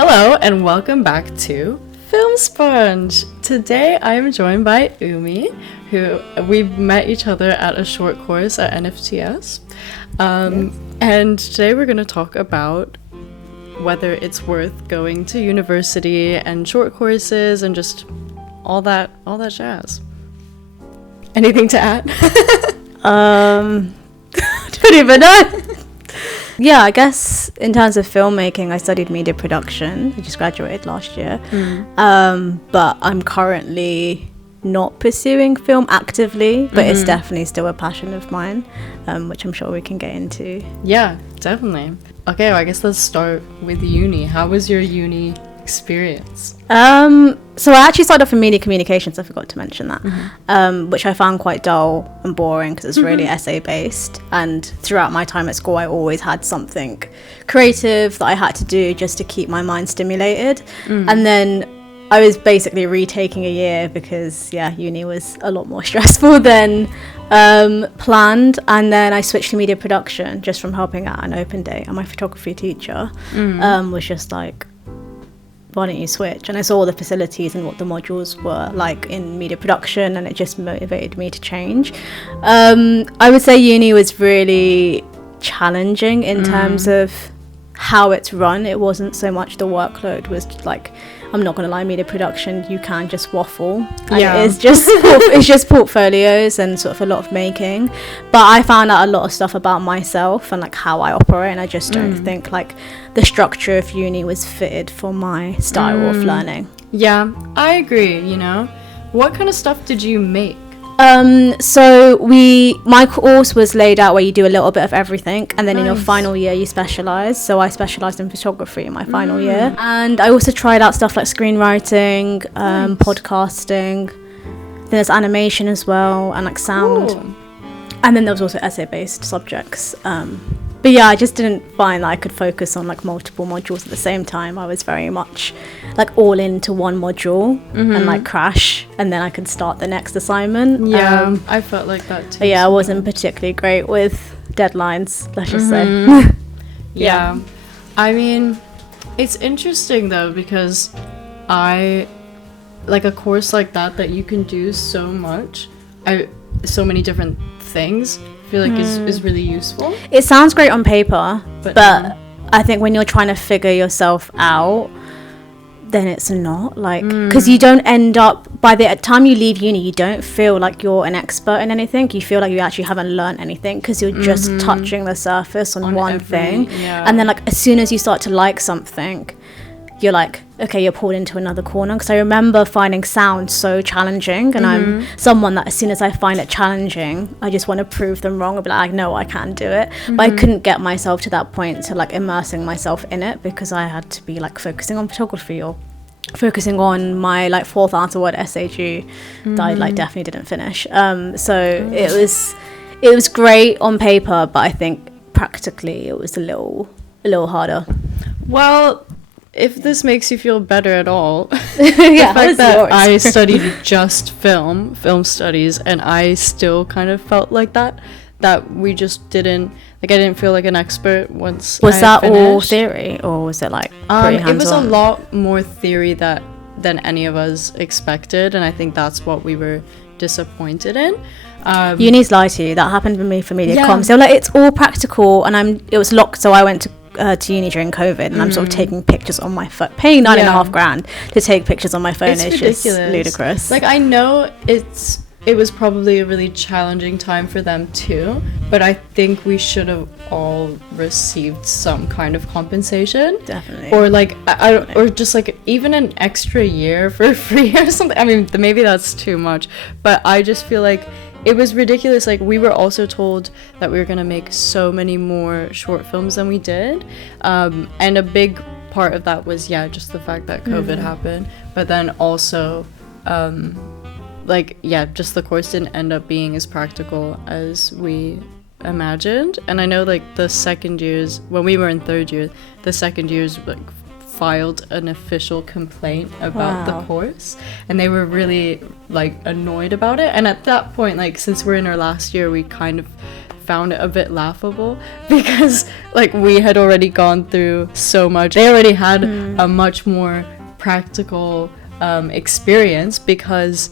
Hello and welcome back to Film Sponge. Today I am joined by Ummi, who we met each other at a short course at NFTS. And today we're going to talk about whether it's worth going to university and short courses and just all that jazz. Anything to add? Don't even know. Yeah, I guess in terms of filmmaking, I studied media production. I just graduated last year. But I'm currently not pursuing film actively, but it's definitely still a passion of mine, which I'm sure we can get into. Yeah, definitely. Okay, well, I guess let's start with uni. How was your uni experience? So I actually started off in media communications, I forgot to mention that, which I found quite dull and boring because it's really essay based, and throughout my time at school I always had something creative that I had to do just to keep my mind stimulated. And then I was basically retaking a year because uni was a lot more stressful than planned, and then I switched to media production just from helping out an open day, and my photography teacher was just like, why don't you switch? And I saw all the facilities and what the modules were like in media production, and it just motivated me to change. I would say uni was really challenging in terms of how it's run. It wasn't so much the workload was like, I'm not gonna lie, media production, you can just waffle, and it's just portfolios and sort of a lot of making. But I found out a lot of stuff about myself and like how I operate, and I just don't think like the structure of uni was fitted for my style of learning. Yeah, I agree. What kind of stuff did you make? So my course was laid out where you do a little bit of everything, and then in your final year you specialize. So I specialized in photography in my final year, and I also tried out stuff like screenwriting, podcasting. Then there's animation as well, and like sound. Ooh. And then there was also essay-based subjects. But yeah, I just didn't find that I could focus on like multiple modules at the same time. I was very much like all into one module and like crash, and then I could start the next assignment. Yeah, I felt like that too. But yeah, I wasn't particularly great with deadlines, let's just say. Yeah. I mean, it's interesting though, because I like a course like that you can do so much. So many different things. I feel like is really useful. It sounds great on paper, but I think when you're trying to figure yourself out, then it's not like, because you don't end up, by the time you leave uni, you don't feel like you're an expert in anything. You feel like you actually haven't learned anything because you're just touching the surface on one thing. And then like as soon as you start to like something, you're like, okay, you're pulled into another corner. Because I remember finding sound so challenging, and I'm someone that as soon as I find it challenging, I just want to prove them wrong. I'll be like, no, I can't do it. But I couldn't get myself to that point to like immersing myself in it, because I had to be like focusing on photography or focusing on my like 4th answer word essay due that I like definitely didn't finish. So it was great on paper, but I think practically it was a little harder. Well, if this makes you feel better at all, the fact that I studied just film studies, and I still kind of felt like that we just didn't, like, I didn't feel like an expert once. Was that all theory, or was it like pretty hands-on? It was a lot more theory than any of us expected, and I think that's what we were disappointed in. Unis lie to you. That happened with me for media comms. They were like, it's all practical, and it was locked, so I went to uni during COVID, and I'm sort of taking pictures on my phone, paying $9,500 to take pictures on my phone. It's ridiculous. Just ludicrous. Like, I know it was probably a really challenging time for them too, but I think we should have all received some kind of compensation. Definitely. Or like or just like even an extra year for free or something. I mean, maybe that's too much, but I just feel like it was ridiculous. Like, we were also told that we were going to make so many more short films than we did. And a big part of that was, just the fact that COVID happened. But then also, just the course didn't end up being as practical as we imagined. And I know, like, the second years, when we were in third year, the second years, like, filed an official complaint about the course, and they were really like annoyed about it. And at that point, like, since we're in our last year, we kind of found it a bit laughable because like we had already gone through so much. They already had a much more practical experience, because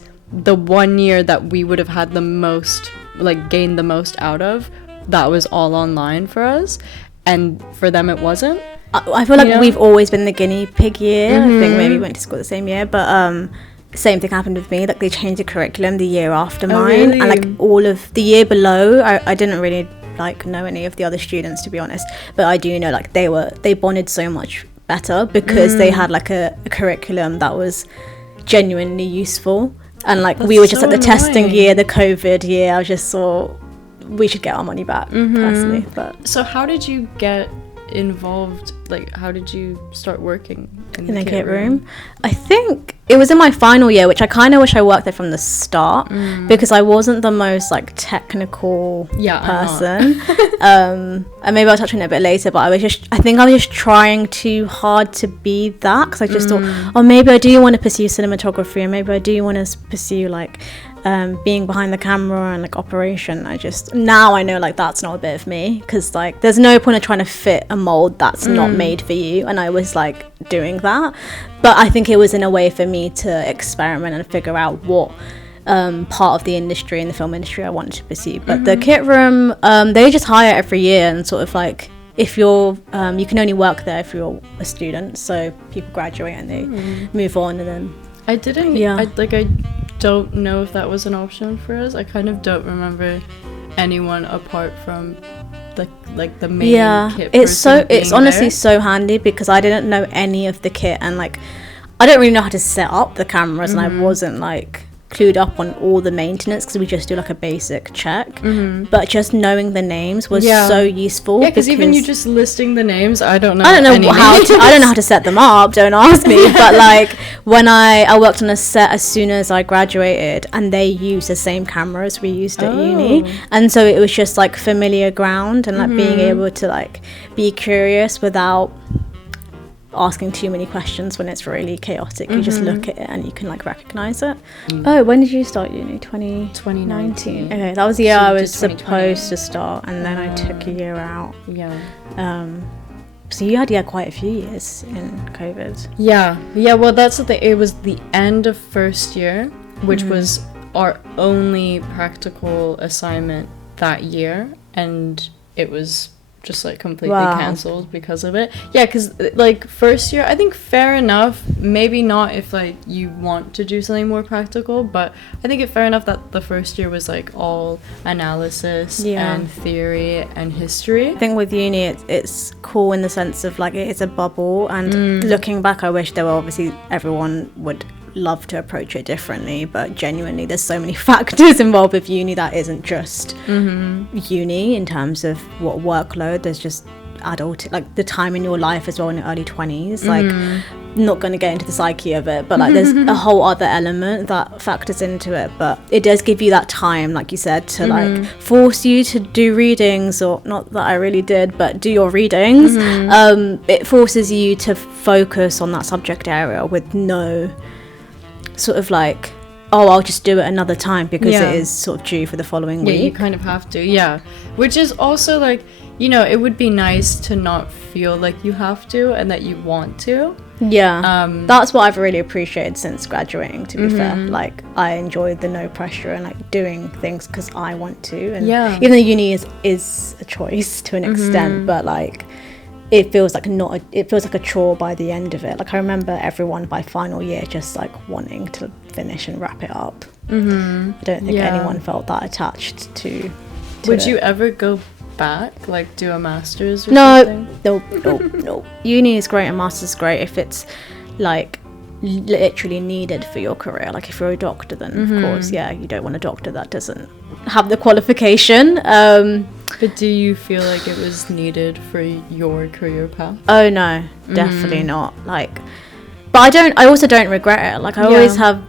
the 1 year that we would have had the most, like gained the most out of, that was all online for us, and for them it wasn't. I feel like we've always been the guinea pig year. I think maybe we went to school the same year, but same thing happened with me. Like they changed the curriculum the year after mine, really? and like all of the year below, I didn't really like know any of the other students, to be honest, but I do know like they bonded so much better because they had like a curriculum that was genuinely useful. And like we were just at the testing year, the COVID year. I just thought we should get our money back personally. But so how did you get involved, like how did you start working in the kit room? I think it was in my final year, which I kind of wish I worked there from the start, because I wasn't the most like technical person. And maybe I'll touch on it a bit later, but I think I was just trying too hard to be that, because I just thought, oh, maybe I do want to pursue cinematography, and maybe I do want to pursue like being behind the camera and like operation. Now I know like that's not a bit of me, because like there's no point of trying to fit a mold that's not made for you, and I was like doing that. But I think it was in a way for me to experiment and figure out what part of the industry, in the film industry, I wanted to pursue. But the kit room, they just hire every year, and sort of like if you're you can only work there if you're a student, so people graduate and they move on. And then I don't know if that was an option for us. I kind of don't remember anyone apart from the main kit person. It's honestly so handy, because I didn't know any of the kit, and like I don't really know how to set up the cameras, and I wasn't like clued up on all the maintenance, because we just do like a basic check. But just knowing the names was so useful. Yeah, because even you just listing the names, I don't know how to set them up, don't ask me. But like when I worked on a set as soon as I graduated, and they used the same cameras we used at uni, and so it was just like familiar ground, and like being able to like be curious without asking too many questions when it's really chaotic. You just look at it and you can like recognize it. Oh, when did you start uni? 2019. Okay, that was the year I was supposed to start, and then I took a year out. So you had quite a few years in COVID. Well, that's the thing. It was the end of first year, which was our only practical assignment that year, and it was just like completely cancelled because of it. Because like first year, I think fair enough, maybe not if like you want to do something more practical, but I think it's fair enough that the first year was like all analysis and theory and history. I think with uni it's cool in the sense of like it is a bubble, and looking back I wish there were, obviously everyone would love to approach it differently, but genuinely there's so many factors involved with uni that isn't just uni in terms of what workload. There's just adult, like the time in your life as well, in your early 20s, like not going to get into the psyche of it, but like there's a whole other element that factors into it. But it does give you that time, like you said, to like force you to do readings, or not that I really did, but do your readings. It forces you to focus on that subject area with no sort of like, oh, I'll just do it another time because it is sort of due for the following week. You kind of have to, which is also like, you know, it would be nice to not feel like you have to and that you want to. That's what I've really appreciated since graduating, to be fair. Like I enjoyed the no pressure and like doing things because I want to, and even though uni is a choice to an extent, but like it feels like a chore by the end of it. Like I remember everyone by final year just like wanting to finish and wrap it up. I don't think anyone felt that attached to Would it. you ever go back, like do a master's or something? No. Uni is great and master's is great if it's like literally needed for your career. Like if you're a doctor, then of course you don't want a doctor that doesn't have the qualification. But do you feel like it was needed for your career path? Oh no, definitely not. Like, but I also don't regret it. Like I always have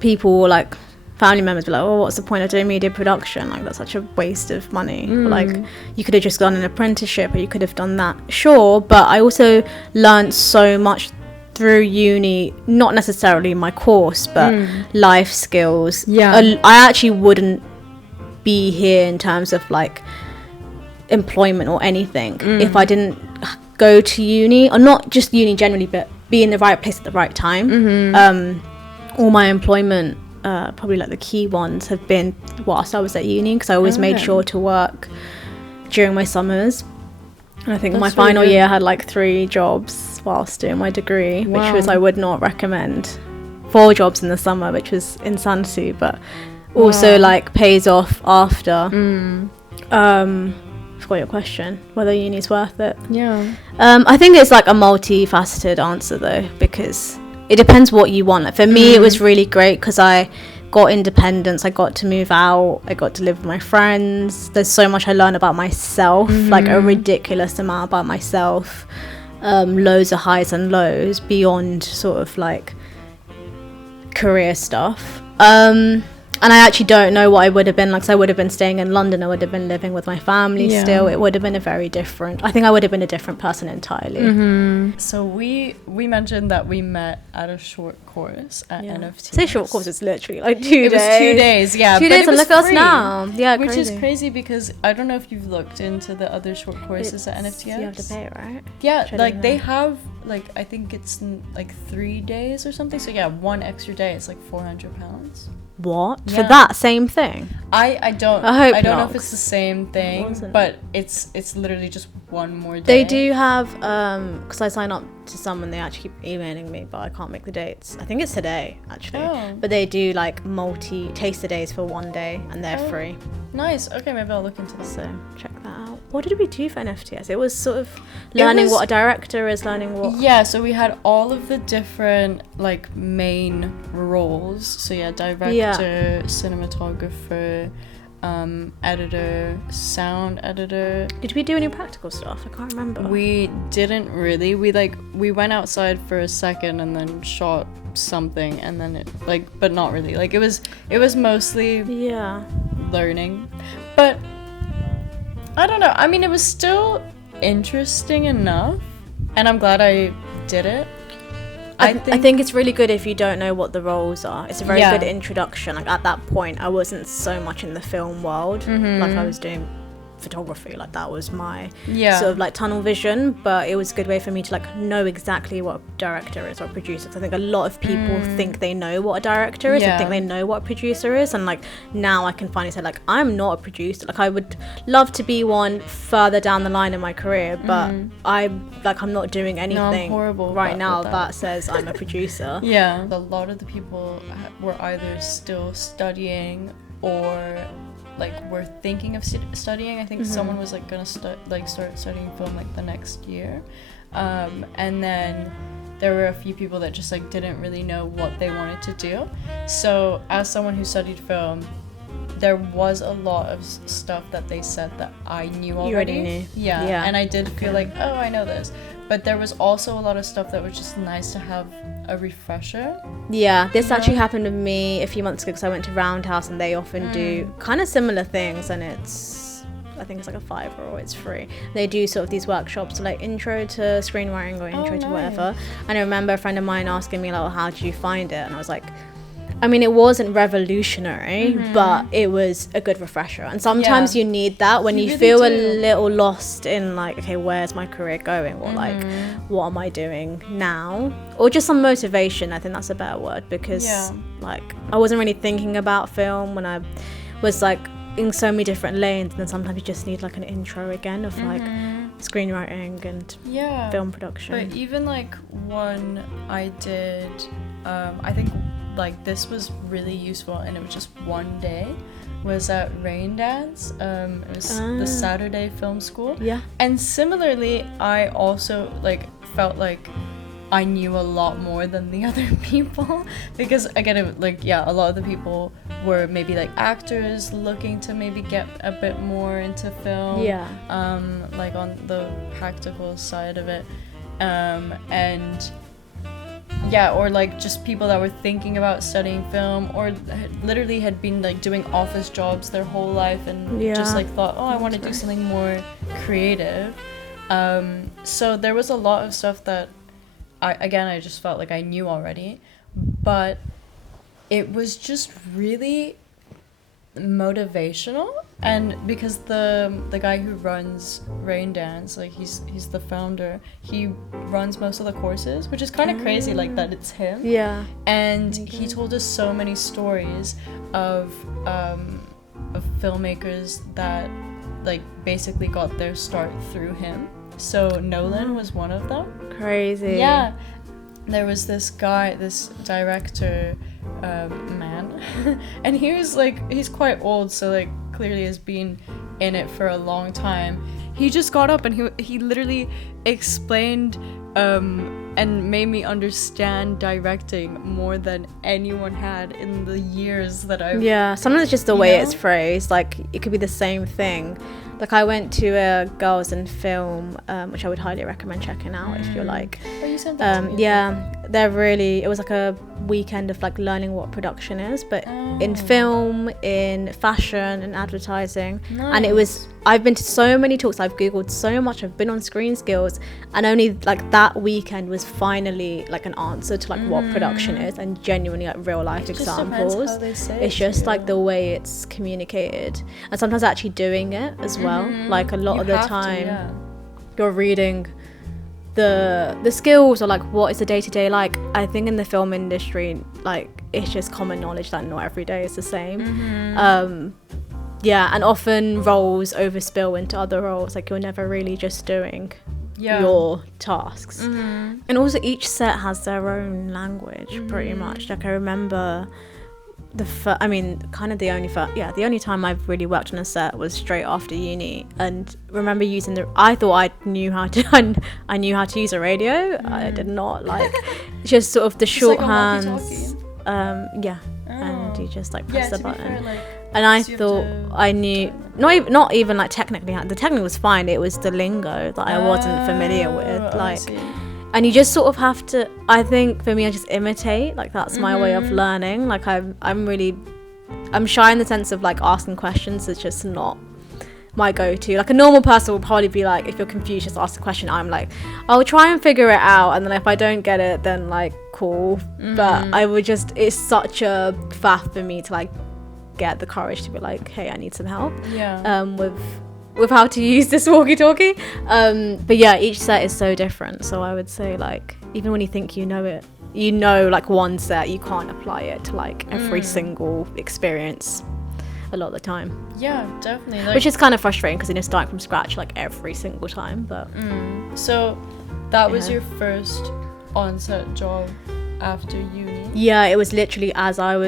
people, like family members, be like, oh, what's the point of doing media production? Like that's such a waste of money. Like you could have just done an apprenticeship, or you could have done that. Sure, but I also learned so much through uni, not necessarily my course, but life skills. I actually wouldn't be here in terms of like employment or anything if I didn't go to uni, or not just uni generally, but be in the right place at the right time. All my employment, probably like the key ones, have been whilst I was at uni, because I always made sure to work during my summers. And I think my final year I had like 3 jobs whilst doing my degree, which was, I would not recommend. 4 jobs in the summer, which was insanity, but also like pays off after. Forgot your question, whether uni's worth it. I think it's like a multifaceted answer though, because it depends what you want. Like for me it was really great because I got independence, I got to move out, I got to live with my friends. There's so much I learned about myself, like a ridiculous amount about myself. Loads of highs and lows beyond sort of like career stuff. And I actually don't know what I would have been like. So I would have been staying in London, I would have been living with my family still. It would have been I think I would have been a different person entirely. So we mentioned that we met at a short course at NFT. Say short course, it's literally like 2 days. It was 2 days, yeah. 2 days, and look at us now. Yeah, which is crazy because I don't know if you've looked into the other short courses at NFTS. You have to pay, right? Yeah, like they have, like, I think it's like 3 days or something. So yeah, 1 extra day is like £400. What? For that same thing? I don't know if it's the same thing, but it's literally just 1 more day. They do have because I sign up to some and they actually keep emailing me, but I can't make the dates. I think it's today actually. But they do like taster days for 1 day and they're free. Nice. Okay, maybe I'll look into that. So check that out. What did we do for NFTS? It was sort of learning what a director is, learning what... Yeah, so we had all of the different like main roles. So yeah, director, cinematographer, editor, sound editor. Did we do any practical stuff? I can't remember. We didn't really. We went outside for a second and then shot something, and then it but not really. Like it was mostly learning, but I don't know. I mean, it was still interesting enough, and I'm glad I did it. I think it's really good if you don't know what the roles are. It's a very good introduction. Like at that point, I wasn't so much in the film world. Like I was doing photography, like that was my sort of like tunnel vision, but it was a good way for me to like know exactly what a director is or a producer, because I think a lot of people think they know what a director is and think they know what a producer is, and like now I can finally say like I'm not a producer. Like I would love to be one further down the line in my career, but I'm not doing anything right now that says I'm a producer. A lot of the people were either still studying or like we're thinking of studying. I think someone was like gonna start studying film like the next year, and then there were a few people that just like didn't really know what they wanted to do. So as someone who studied film, there was a lot of stuff that they said that I knew already. You already knew. And I did feel like, oh, I know this, but there was also a lot of stuff that was just nice to have a refresher. This actually happened with me a few months ago because I went to Roundhouse and they often do kind of similar things, and I think it's like a $5 or it's free. They do sort of these workshops like intro to screenwriting or intro to whatever. And I remember a friend of mine asking me like, well, how did you find it? And I was like, I mean, it wasn't revolutionary, but it was a good refresher. And sometimes you need that when you really feel a little lost in like, okay, where's my career going? Or like, what am I doing now? Or just some motivation. I think that's a better word, because like I wasn't really thinking about film when I was like in so many different lanes. And then sometimes you just need like an intro again of like screenwriting and film production. But even like one I did, I think like this was really useful, and it was just 1 day, was at Rain Dance. It was the Saturday film school, and similarly I also like felt like I knew a lot more than the other people, because again a lot of the people were maybe like actors looking to maybe get a bit more into film, like on the practical side of it, and or like just people that were thinking about studying film, or literally had been like doing office jobs their whole life and just like thought, oh, I want to do something more creative. So there was a lot of stuff that I just felt like I knew already, but it was just really motivational, And because the guy who runs Rain Dance, like he's the founder, he runs most of the courses, which is kind of crazy, like that it's him. Yeah. And he told us so many stories of filmmakers that like basically got their start through him. So Nolan was one of them. Crazy. Yeah. There was this guy, this director, man, and he's quite old, so like clearly has been in it for a long time. He just got up and he literally explained and made me understand directing more than anyone had in the years that I've... Yeah, sometimes it's just the way it's phrased. Like, it could be the same thing. Like, I went to a Girls in Film, which I would highly recommend checking out if you're like... Oh, you sent that to me. Yeah, they're really... It was like a weekend of like learning what production is, but in film, in fashion and advertising. Nice. And it was... I've been to so many talks, I've Googled so much, I've been on Screen Skills, and only like that weekend was finally like an answer to like what production is, and genuinely like real life examples. It's just like the way it's communicated, and sometimes actually doing it as well. Like a lot of the time you're reading the skills or like what is the day-to-day like. I think in the film industry, like it's just common knowledge that not every day is the same. Yeah, and often roles overspill into other roles. Like, you're never really just doing your tasks. And also, each set has their own language, pretty much. Like, I remember the only time I've really worked on a set was straight after uni. And remember using I thought I knew how to use a radio. I did not. Like, just sort of the shorthands. And you just like press the button. And I thought I knew, not even like technically, the technique was fine, it was the lingo that I wasn't familiar with, like, and you just sort of have to, I think for me, I just imitate, like that's my way of learning. Like I'm shy in the sense of like asking questions, it's just not my go-to. Like a normal person will probably be like, if you're confused, just ask a question. I'm like, I'll try and figure it out, and then if I don't get it, then like cool. But I would just, it's such a faff for me to like get the courage to be like, hey, I need some help with how to use this walkie-talkie. But yeah, each set is so different, so I would say like even when you think you know it, you know, like one set, you can't apply it to like every single experience a lot of the time. Yeah, definitely, like, which is kind of frustrating because you're starting from scratch like every single time. But so that was your first on-set job after uni? Yeah, it was literally as I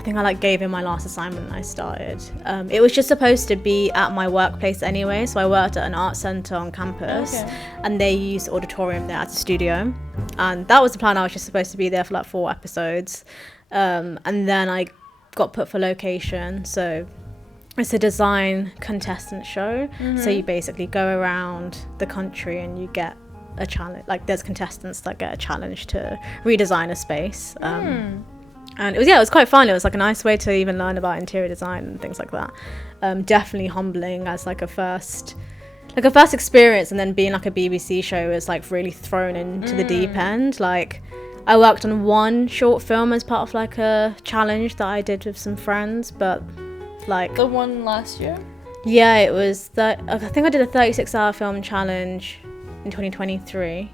think I like gave in my last assignment and I started. It was just supposed to be at my workplace anyway, so I worked at an art centre on campus, and they used the auditorium there as a studio, and that was the plan. I was just supposed to be there for like 4 episodes, and then I got put for location. So it's a design contestant show, so you basically go around the country and you get a challenge. Like there's contestants that get a challenge to redesign a space, and it was quite fun. It was like a nice way to even learn about interior design and things like that. Definitely humbling as like a first experience, and then being like a BBC show is like really thrown into the deep end. Like I worked on one short film as part of like a challenge that I did with some friends, but like the one last year, it was that I think I did a 36-hour film challenge in 2023,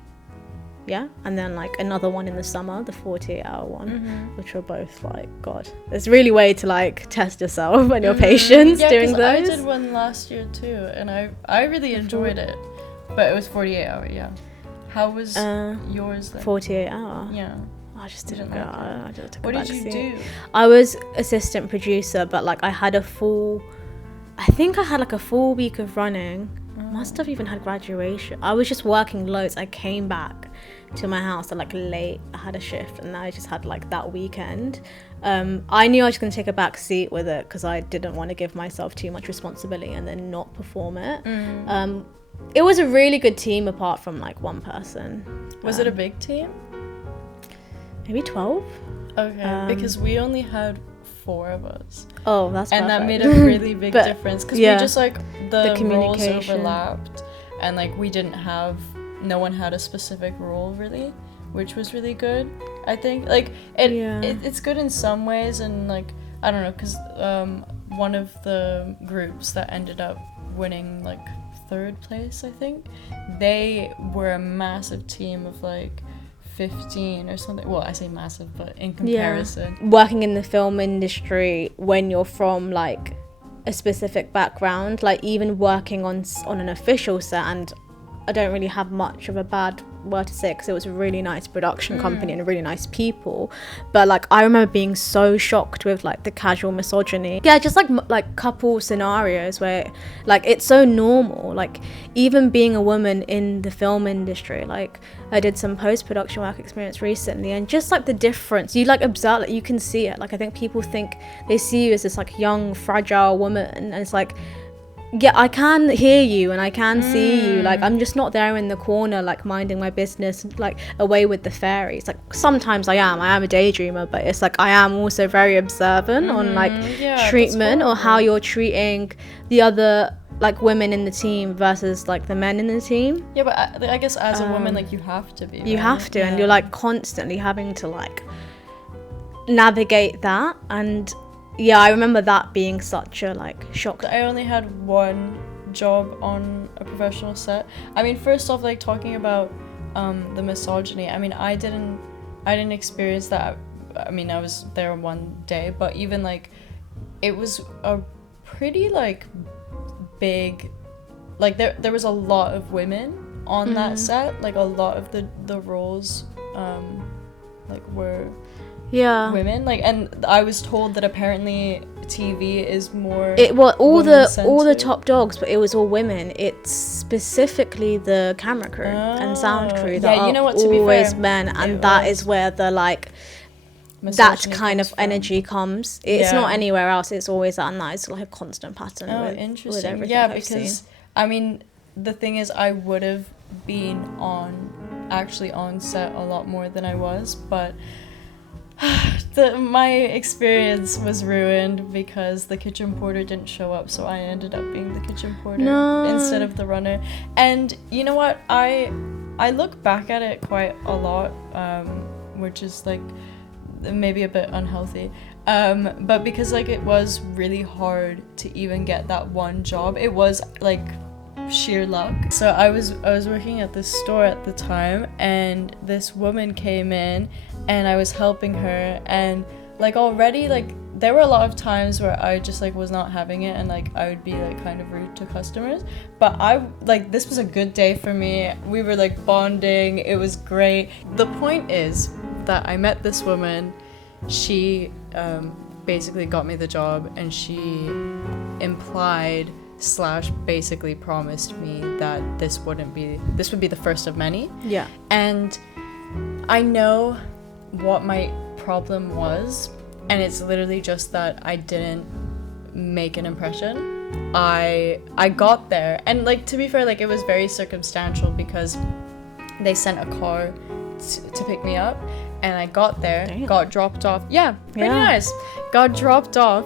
and then like another one in the summer, the 48-hour one, which were both like, god, it's really way to like test yourself and your patience doing those. I did one last year too, and I really enjoyed it, but it was 48-hour. How was yours then? 48-hour. I just didn't go. I just took what did you do? I was assistant producer, but like I think I had like a full week of running. Must have even had graduation. I was just working loads. I came back to my house at like late. I had a shift, and I just had like that weekend. I knew I was going to take a back seat with it because I didn't want to give myself too much responsibility and then not perform it. It was a really good team apart from like one person. Was it a big team? Maybe 12. Okay, because we only had 4 of us. Oh, that's perfect. And that made a really big difference because we just like the roles overlapped, and like no one had a specific role really, which was really good. I think like it's good in some ways, and like I don't know, because one of the groups that ended up winning like 3rd place, I think, they were a massive team of like 15 or something. Well, I say massive, but in comparison. Yeah. Working in the film industry, when you're from like a specific background, like even working on an official set, and I don't really have much of a bad word to say because it was a really nice production company and really nice people, but like I remember being so shocked with like the casual misogyny, just like couple scenarios where like it's so normal, like even being a woman in the film industry. Like I did some post-production work experience recently, and just like the difference you like observe, like you can see it. Like I think people think they see you as this like young fragile woman, and it's like, yeah, I can hear you and I can see you. Like I'm just not there in the corner like minding my business, like away with the fairies. Like sometimes I am a daydreamer, but it's like I am also very observant on like treatment or how you're treating the other like women in the team versus like the men in the team. Yeah, but I guess as a woman, like you have to be. You have to, and you're like constantly having to like navigate that. And yeah, I remember that being such a like shock. I only had one job on a professional set. I mean, first off, like talking about the misogyny, I mean, I didn't experience that. I mean, I was there one day, but even like it was a pretty like big, like there was a lot of women on that set. Like a lot of the roles like were women, like, and I was told that apparently TV is more all the top dogs, but it was all women. It's specifically the camera crew and sound crew that are always men, and that is where the like that kind of energy comes. It's not anywhere else. It's always that, and that is like a constant pattern. Interesting. With everything I've because seen. I mean, the thing is, I would have been actually on set a lot more than I was, but my experience was ruined because the kitchen porter didn't show up, so I ended up being the kitchen porter instead of the runner. And you know what, I look back at it quite a lot, which is like maybe a bit unhealthy, but because like it was really hard to even get that one job. It was like sheer luck. So I was working at this store at the time, and this woman came in and I was helping her, and like already like there were a lot of times where I just like was not having it, and like I would be like kind of rude to customers, but I like this was a good day for me. We were like bonding, it was great. The point is that I met this woman. She basically got me the job, and she implied / basically promised me that this would be the first of many. Yeah. And I know what my problem was, and it's literally just that I didn't make an impression. I got there, and like to be fair, like it was very circumstantial because they sent a car to pick me up, and I got there. Damn. Got dropped off. Yeah, pretty nice. Got dropped off,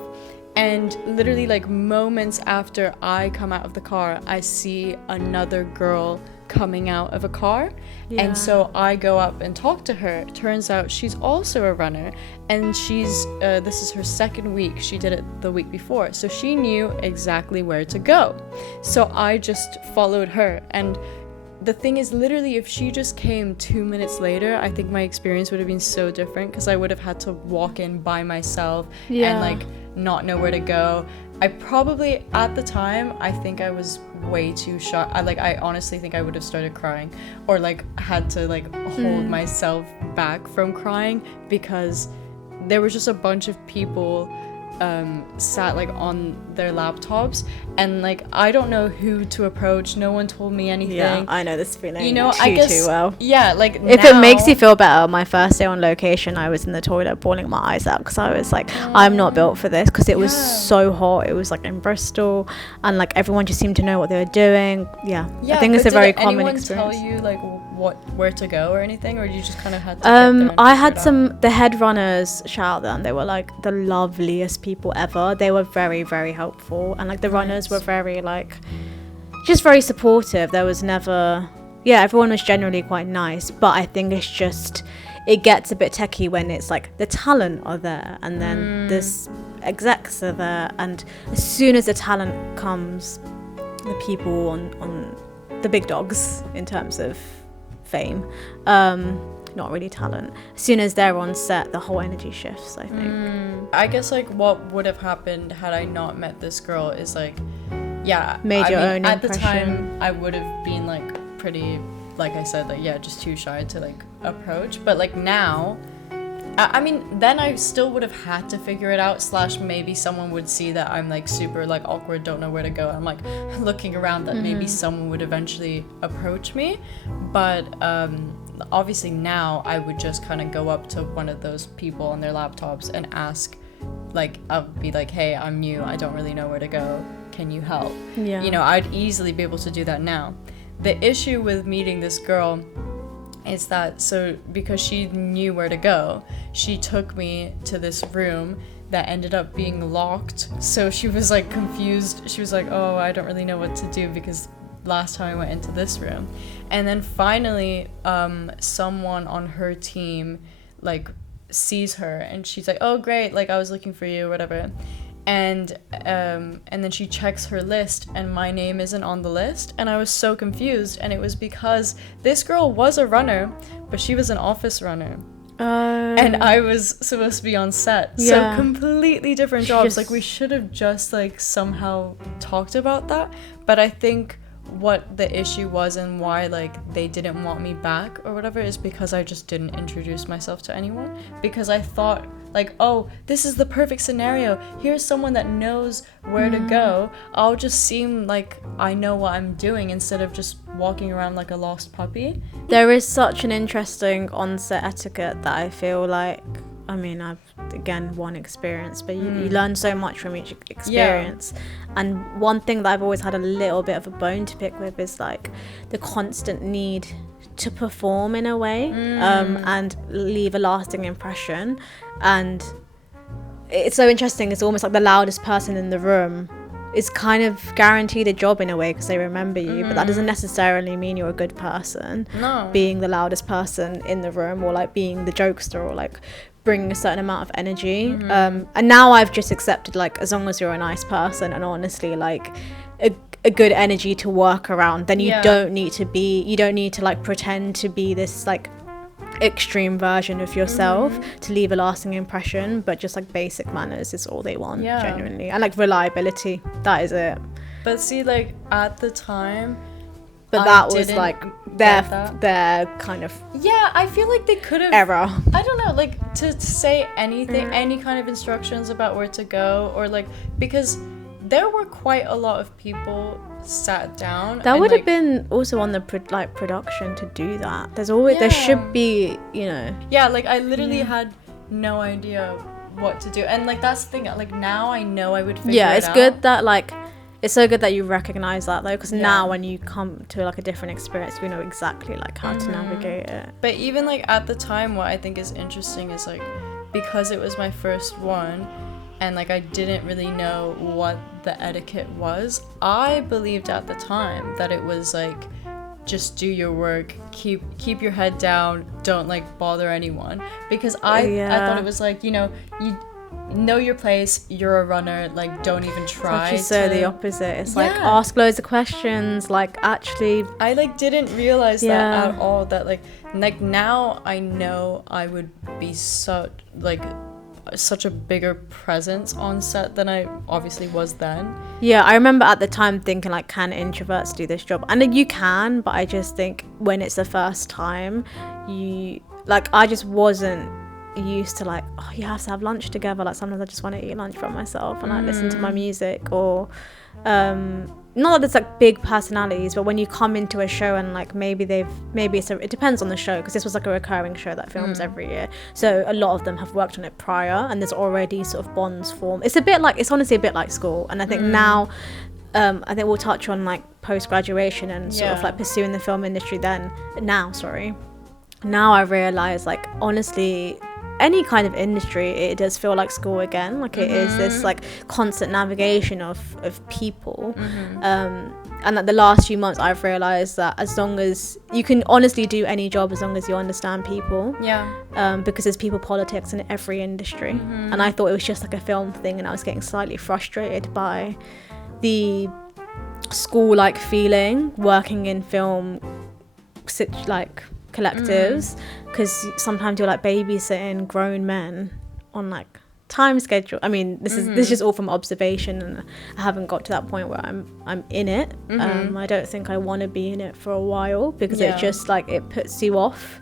and literally like moments after I come out of the car, I see another girl coming out of a car. And so I go up and talk to her. Turns out she's also a runner, and she's this is her second week. She did it the week before, so she knew exactly where to go. So I just followed her, and the thing is, literally, if she just came 2 minutes later, I think my experience would have been so different, because I would have had to walk in by myself and like not know where to go. I probably, at the time, I think I was way too shocked. I honestly think I would have started crying, or like had to like hold myself back from crying, because there was just a bunch of people sat like on their laptops, and like I don't know who to approach. No one told me anything. Yeah, I know this feeling. You know, I guess too well. Yeah, like if it makes you feel better, my first day on location, I was in the toilet bawling my eyes out because I was like, I'm not built for this, because it was so hot. It was like in Bristol, and like everyone just seemed to know what they were doing. Yeah, I think it's a very common experience. Did anyone tell you like where to go or anything, or you just kind of had to I had the head runners, shout out them, they were like the loveliest people ever. They were very, very helpful, and like the runners were very like just very supportive. There was never everyone was generally quite nice, but I think it gets a bit techie when it's like the talent are there and then this execs are there, and as soon as the talent comes, the people on the big dogs in terms of fame, not really talent, as soon as they're on set, the whole energy shifts, I think. I guess like what would have happened had I not met this girl is like, yeah, Made your own at the impression. time I would have been like pretty, like I said, like, yeah, just too shy to like approach. But like now, I mean, then I still would have had to figure it out, slash maybe someone would see that I'm like super like awkward, don't know where to go. I'm like looking around that maybe someone would eventually approach me. But obviously now I would just kind of go up to one of those people on their laptops and ask, like, I'll be like, hey, I'm new, I don't really know where to go, can you help? Yeah. You know, I'd easily be able to do that now. The issue with meeting this girl is that, so because she knew where to go, she took me to this room that ended up being locked. So she was like confused. She was like, oh, I don't really know what to do because last time I went into this room. And then finally someone on her team like sees her and she's like, oh great, like I was looking for you, whatever. And then she checks her list and my name isn't on the list, and I was so confused, and it was because this girl was a runner, but she was an office runner. And I was supposed to be on set. Yeah. So completely different jobs. Like we should have just like somehow talked about that. But I think what the issue was and why like they didn't want me back or whatever is because I just didn't introduce myself to anyone, because I thought like, oh, this is the perfect scenario, here's someone that knows where to go, I'll just seem like I know what I'm doing instead of just walking around like a lost puppy. There is such an interesting on-set etiquette that I feel like, I mean, I've again one experience, but you learn so much from each experience. And one thing that I've always had a little bit of a bone to pick with is like the constant need to perform in a way, and leave a lasting impression. And it's so interesting, it's almost like the loudest person in the room is kind of guaranteed a job in a way because they remember you, but that doesn't necessarily mean you're a good person. No. Being the loudest person in the room, or like being the jokester, or like bringing a certain amount of energy. And now I've just accepted, like, as long as you're a nice person and honestly like a good energy to work around, then you don't need to like pretend to be this like extreme version of yourself to leave a lasting impression, but just like basic manners is all they want, genuinely, and like reliability, that is it. But see, like at the time, but that was like their kind of I feel like they could have error. I don't know, like to say anything, any kind of instructions about where to go, or like, because there were quite a lot of people sat down. That would like, have been also on the production to do that. There's always there should be, you know. Yeah, like I literally had no idea what to do, and like that's the thing. Like now I know I would figure it out. Yeah, it's good that like it's so good that you recognize that though, because now when you come to like a different experience, we know exactly like how to navigate it. But even like at the time, what I think is interesting is like, because it was my first one and like I didn't really know what the etiquette was, I believed at the time that it was like, just do your work, keep your head down, don't like bother anyone, because I thought it was like, you know your place, you're a runner, like don't even try. It's so the opposite. It's like ask loads of questions, like actually I like didn't realize that at all, that like now I know I would be such a bigger presence on set than I obviously was then. Yeah, I remember at the time thinking like, can introverts do this job? And you can, but I just think when it's the first time, I just wasn't used to like, oh, you have to have lunch together. Like sometimes I just want to eat lunch by myself and like listen to my music, or not that it's like big personalities, but when you come into a show and like it depends on the show, because this was like a recurring show that films every year, so a lot of them have worked on it prior and there's already sort of bonds formed. It's honestly a bit like school, and I think now I think we'll touch on like post-graduation and sort of like pursuing the film industry now I realize like honestly any kind of industry, it does feel like school again. Like it is this like constant navigation of people. and at the last few months I've realized that as long as you can honestly do any job as long as you understand people, because there's people politics in every industry. And I thought it was just like a film thing, and I was getting slightly frustrated by the school like feeling working in film like collectives, because sometimes you're like babysitting grown men on like time schedule. I mean, this is just all from observation, and I haven't got to that point where I'm in it. I don't think I want to be in it for a while, because it just like it puts you off,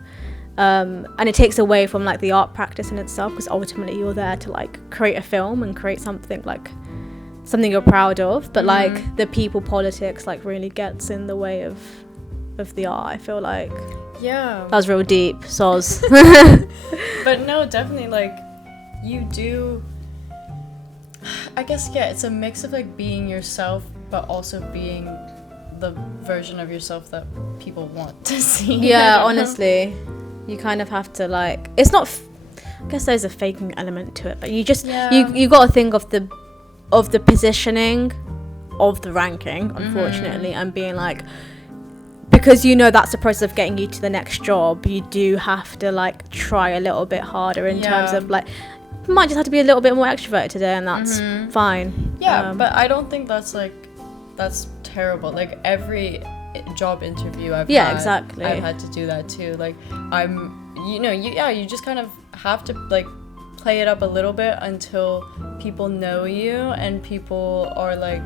and it takes away from like the art practice in itself, because ultimately you're there to like create a film and create something you're proud of, but like the people politics like really gets in the way of the art, I feel like. That was real deep, soz. But no, definitely, like, you do, I guess, it's a mix of like being yourself but also being the version of yourself that people want to see. Honestly, you kind of have to like, it's not I guess there's a faking element to it, but you just you got to think of the positioning of the ranking, unfortunately, and being like, because that's the process of getting you to the next job, you do have to like try a little bit harder in terms of like, you might just have to be a little bit more extroverted today, and that's fine. But I don't think that's terrible. Like every job interview I've had, exactly, I've had to do that too. Like you just kind of have to like play it up a little bit until people know you and people are like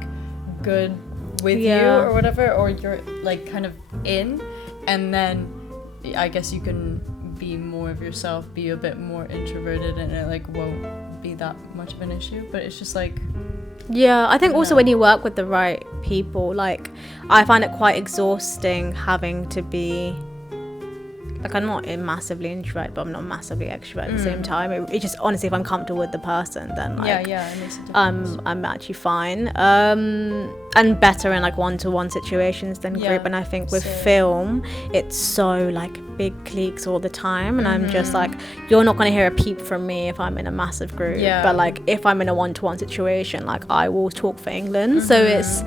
good with you or whatever, or you're like kind of in, and then I guess you can be more of yourself, be a bit more introverted, and it like won't be that much of an issue. But it's just like, I think also when you work with the right people, like I find it quite exhausting having to be like, I'm not massively introverted, but I'm not massively extrovert at the same time. It just, honestly, if I'm comfortable with the person, then like, it makes a difference. I'm actually fine. And better in like one-to-one situations than group. And I think with film, it's so like big cliques all the time, and I'm just like, you're not going to hear a peep from me if I'm in a massive group. But like if I'm in a one-to-one situation, like I will talk for England. So it's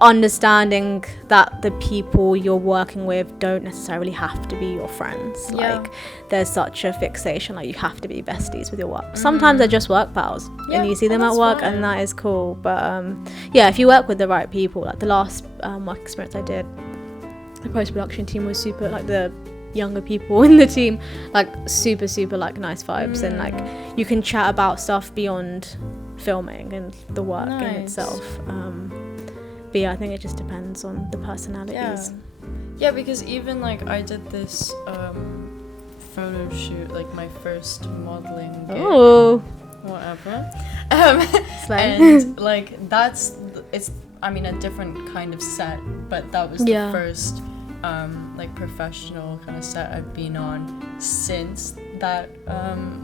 understanding that the people you're working with don't necessarily have to be your friends. Like there's such a fixation, like you have to be besties with your work. Sometimes they're just work pals, and you see them at work, and that is cool. But if you work with the right people, like the last work experience I did, the post-production team was super, like the younger people in the team, like super like nice vibes, and like you can chat about stuff beyond filming and the work in itself. But I think it just depends on the personalities. Yeah, because even like I did this photo shoot, like my first modeling gig. Oh, whatever. And like it's a different kind of set, but that was the first like professional kind of set I've been on since that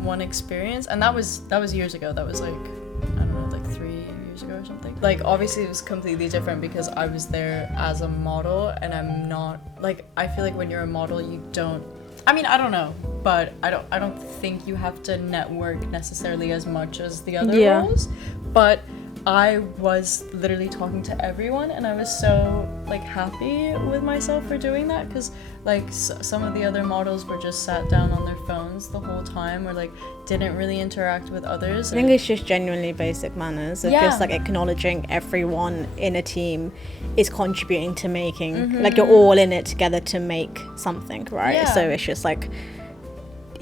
one experience, and that was years ago. That was like, I don't know, like 3 years ago or something. Like obviously it was completely different because I was there as a model, and I'm not like, I feel like when you're a model you don't, I mean, I don't know, but I don't think you have to network necessarily as much as the other roles. But I was literally talking to everyone, and I was so like happy with myself for doing that, because like some of the other models were just sat down on their phones the whole time, or like didn't really interact with others. I think it's just genuinely basic manners of just like acknowledging everyone in a team is contributing to making, like you're all in it together to make something, right? So it's just like,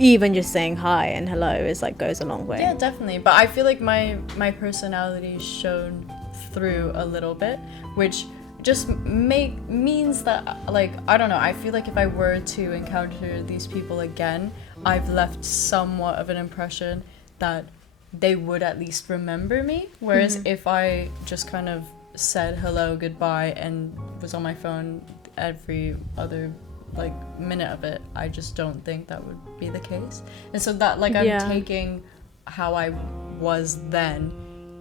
even just saying hi and hello is like goes a long way. Yeah, definitely. But I feel like my personality shone through a little bit, which just means that, like, I don't know, I feel like if I were to encounter these people again, I've left somewhat of an impression that they would at least remember me. Whereas if I just kind of said hello, goodbye, and was on my phone every other like minute of it, I just don't think that would be the case. And so that like I'm taking how I was then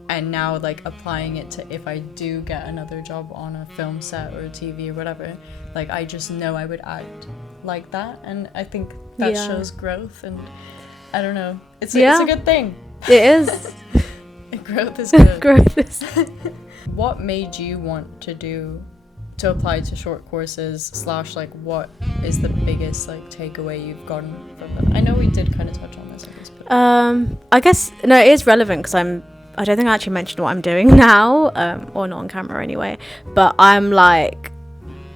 and now like applying it to if I do get another job on a film set or a TV or whatever, like I just know I would act like that, and I think that shows growth, and I don't know, it's a good thing. It is. Growth is good. Growth is. What made you want to do to apply to short courses / like what is the biggest like takeaway you've gotten from them? I know we did kind of touch on this, I guess, but I guess no, it is relevant because I don't think I actually mentioned what I'm doing now, or not on camera anyway, but I'm like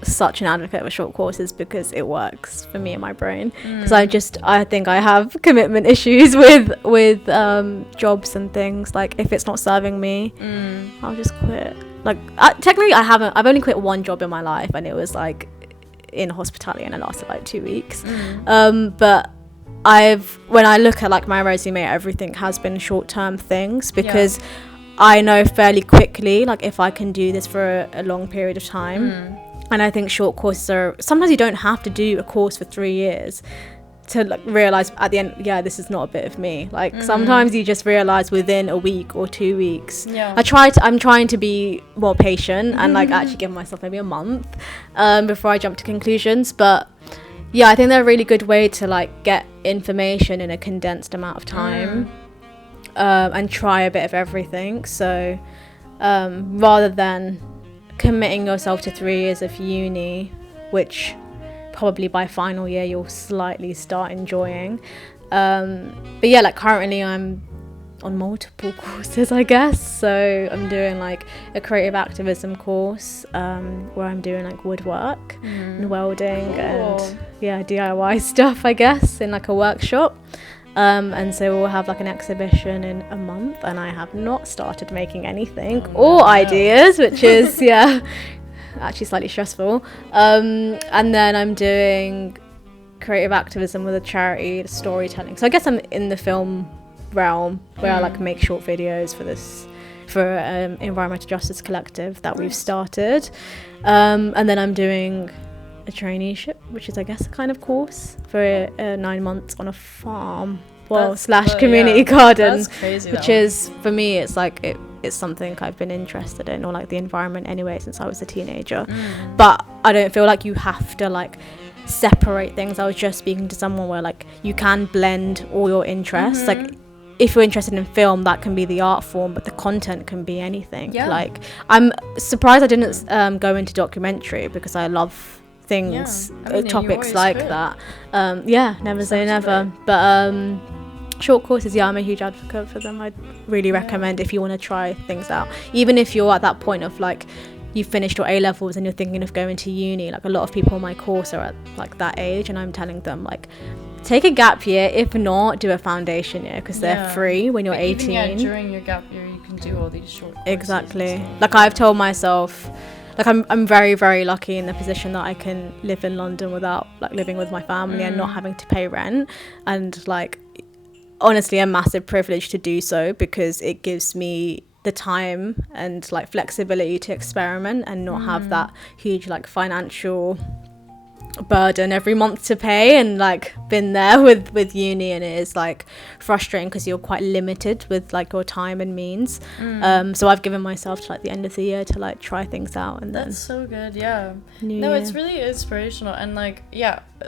such an advocate of short courses because it works for me and my brain, because I think I have commitment issues with jobs and things. Like if it's not serving me, I'll just quit. Like technically I've only quit one job in my life, and it was like in hospitality, and it lasted like 2 weeks. But when I look at like my resume, everything has been short-term things, because I know fairly quickly like if I can do this for a long period of time. And I think short courses are, sometimes you don't have to do a course for 3 years to like realize at the end, this is not a bit of me. Like sometimes you just realize within a week or 2 weeks. I'm trying to be more patient and like actually give myself maybe a month before I jump to conclusions. But yeah, I think they're a really good way to like get information in a condensed amount of time, and try a bit of everything. So rather than committing yourself to 3 years of uni, which probably by final year you'll slightly start enjoying, but yeah, like currently I'm on multiple courses, I guess. So I'm doing like a creative activism course, where I'm doing like woodwork and welding and DIY stuff, I guess, in like a workshop. And so we'll have like an exhibition in a month, and I have not started making anything or ideas, which is actually slightly stressful. And then I'm doing creative activism with a charity, storytelling. So I guess I'm in the film realm, where I like make short videos for environmental justice collective that we've started, and then I'm doing a traineeship, which is I guess a kind of course for 9 months on a farm, / community garden. That's crazy, which is, for me, it's like it's something I've been interested in, or like the environment anyway, since I was a teenager. But I don't feel like you have to like separate things. I was just speaking to someone where like you can blend all your interests. Like if you're interested in film, that can be the art form, but the content can be anything. Like I'm surprised I didn't go into documentary, because I love things, topics like that. Never say never. But short courses, I'm a huge advocate for them. I'd really recommend if you want to try things out, even if you're at that point of like you finished your A-levels and you're thinking of going to uni. Like a lot of people on my course are at like that age, and I'm telling them like take a gap year, if not do a foundation year, because they're free when you're 18. Even, during your gap year you can do all these short courses. Exactly. Like I've told myself, like I'm very, very lucky in the position that I can live in London without like living with my family and not having to pay rent, and like honestly a massive privilege to do so, because it gives me the time and like flexibility to experiment and not have that huge like financial burden every month to pay. And like been there with uni, and it is like frustrating because you're quite limited with like your time and means. So I've given myself to like the end of the year to like try things out, and that's so good. It's really inspirational. And like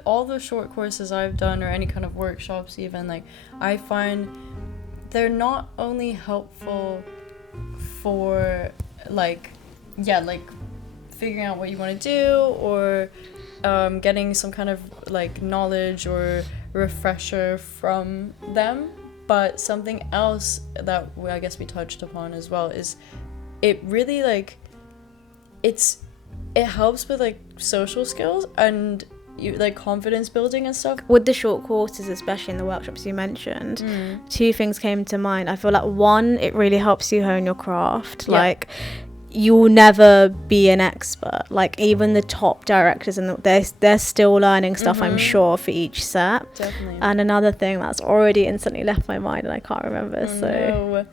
all the short courses I've done, or any kind of workshops even, like I find they're not only helpful for like figuring out what you want to do, or getting some kind of like knowledge or refresher from them, but something else that I guess we touched upon as well is it really like it helps with like social skills and you like confidence building and stuff. With the short courses, especially in the workshops you mentioned, 2 things came to mind. I feel like one, it really helps you hone your craft. Like you'll never be an expert. Like even the top directors, and they're still learning stuff, I'm sure, for each set. Definitely. And another thing that's already instantly left my mind and I can't remember. No.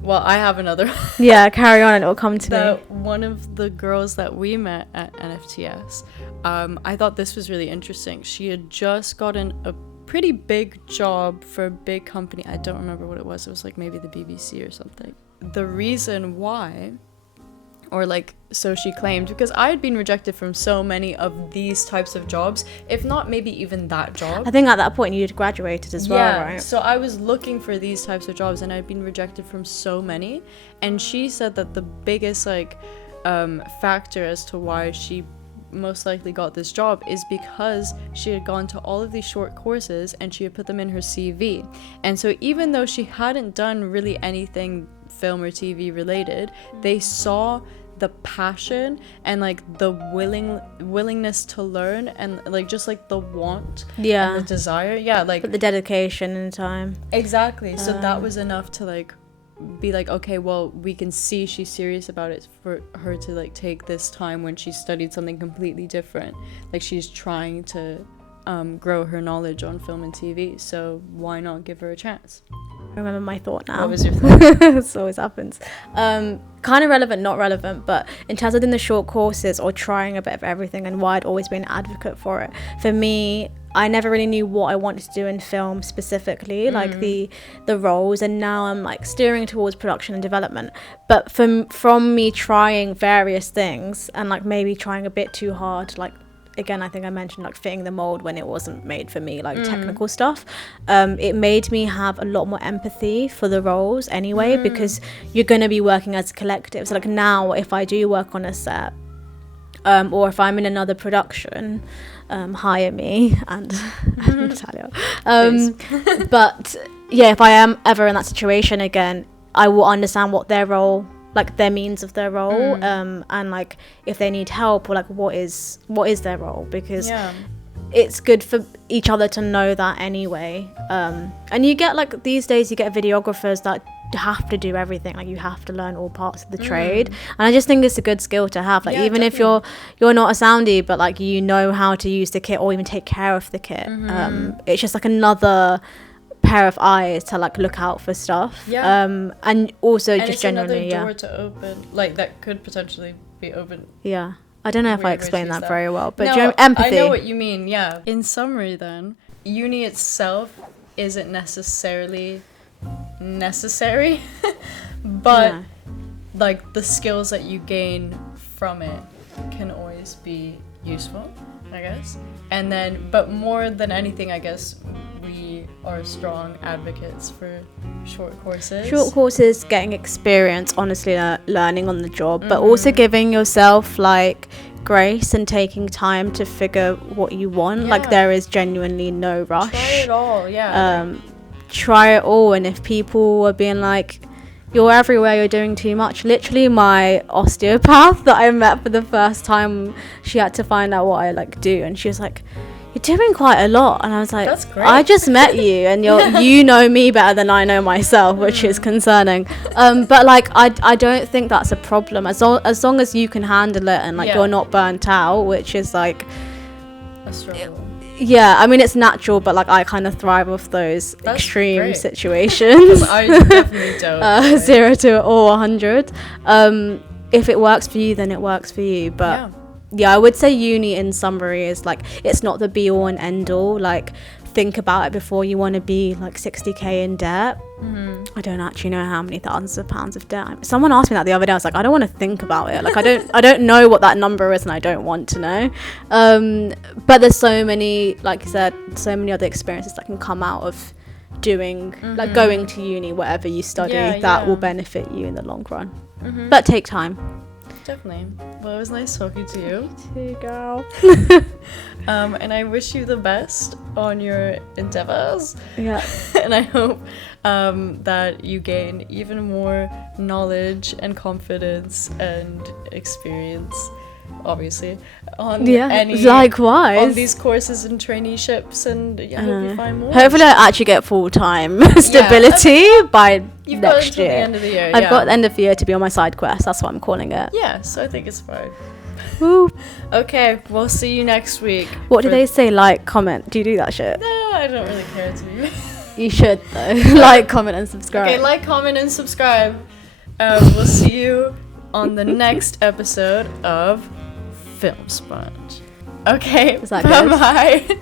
Well, I have another. Carry on and it'll come to me. One of the girls that we met at NFTS, I thought this was really interesting. She had just gotten a pretty big job for a big company. I don't remember what it was. It was like maybe the BBC or something. The reason why, or like so she claimed, because I had been rejected from so many of these types of jobs, if not maybe even that job. I think at that point you'd graduated as well, right? So I was looking for these types of jobs and I'd been rejected from so many, and she said that the biggest like factor as to why she most likely got this job is because she had gone to all of these short courses and she had put them in her CV. And so even though she hadn't done really anything film or TV related, they saw the passion and like the willingness to learn and like just like the want and the desire, like but the dedication and time. Exactly. So that was enough to like be like, okay, well, we can see she's serious about it for her to like take this time when she studied something completely different. Like she's trying to grow her knowledge on film and TV, so why not give her a chance? I remember my thought now. What was your thought? This always happens. Kind of relevant, not relevant, but in terms of doing the short courses or trying a bit of everything and why I'd always been an advocate for it. For me, I never really knew what I wanted to do in film specifically, like the roles, and now I'm like steering towards production and development. But from me trying various things and like maybe trying a bit too hard, like again, I think I mentioned like fitting the mold when it wasn't made for me, like technical stuff. It made me have a lot more empathy for the roles anyway, because you're going to be working as a collective. So like now if I do work on a set, or if I'm in another production, hire me and Natalia. But yeah, if I am ever in that situation again, I will understand what their role, like their means of their role, and like if they need help or like what is their role, because it's good for each other to know that anyway. And you get like these days you get videographers that have to do everything, like you have to learn all parts of the trade, and I just think it's a good skill to have, like even if you're not a soundie, but like you know how to use the kit or even take care of the kit. It's just like another pair of eyes to like look out for stuff, and also and just it's genuinely another door to open, like that could potentially be open. I don't know if I explained that very well, but no, empathy. I know what you mean. In summary then, uni itself isn't necessarily necessary but like the skills that you gain from it can always be useful, I guess. And then, but more than anything, I guess we are strong advocates for short courses, getting experience, honestly, learning on the job, but also giving yourself like grace and taking time to figure what you want. Like there is genuinely no rush. Try it all. Try it all. And if people are being like, you're everywhere, you're doing too much, literally my osteopath that I met for the first time, she had to find out what I like do, and she was like, you're doing quite a lot. And I was like, that's great. I just met you and you know me better than I know myself, which is concerning. But like I don't think that's a problem as long as you can handle it and like you're not burnt out, which is like a struggle. I mean it's natural, but like I kind of thrive off those extreme situations. I definitely don't. 0 to 100. If it works for you, then it works for you. But I would say uni in summary is like, it's not the be all and end all. Like think about it before you want to be like 60k in debt. I don't actually know how many thousands of pounds of debt. Someone asked me that the other day. I was like, I don't want to think about it. Like I don't know what that number is, and I don't want to know. But there's so many, like you said, so many other experiences that can come out of doing like going to uni, whatever you study, that will benefit you in the long run. But take time. Definitely. Well, it was nice talking to you. You too, girl. And I wish you the best on your endeavors. And I hope that you gain even more knowledge and confidence and experience, obviously, on likewise on these courses and traineeships, and I hope you find more. Hopefully I actually get full-time stability by next year. The end of the year. I've got the end of the year to be on my side quest. That's what I'm calling it. So I think it's fine. Woo. Okay, we'll see you next week. What do they say? Like, comment. Do you do that shit? No, I don't really care to be. You should though. Like, comment and subscribe. Okay, like, comment and subscribe. We'll see you on the next episode of Film Sponge. Okay, is that good? Bye.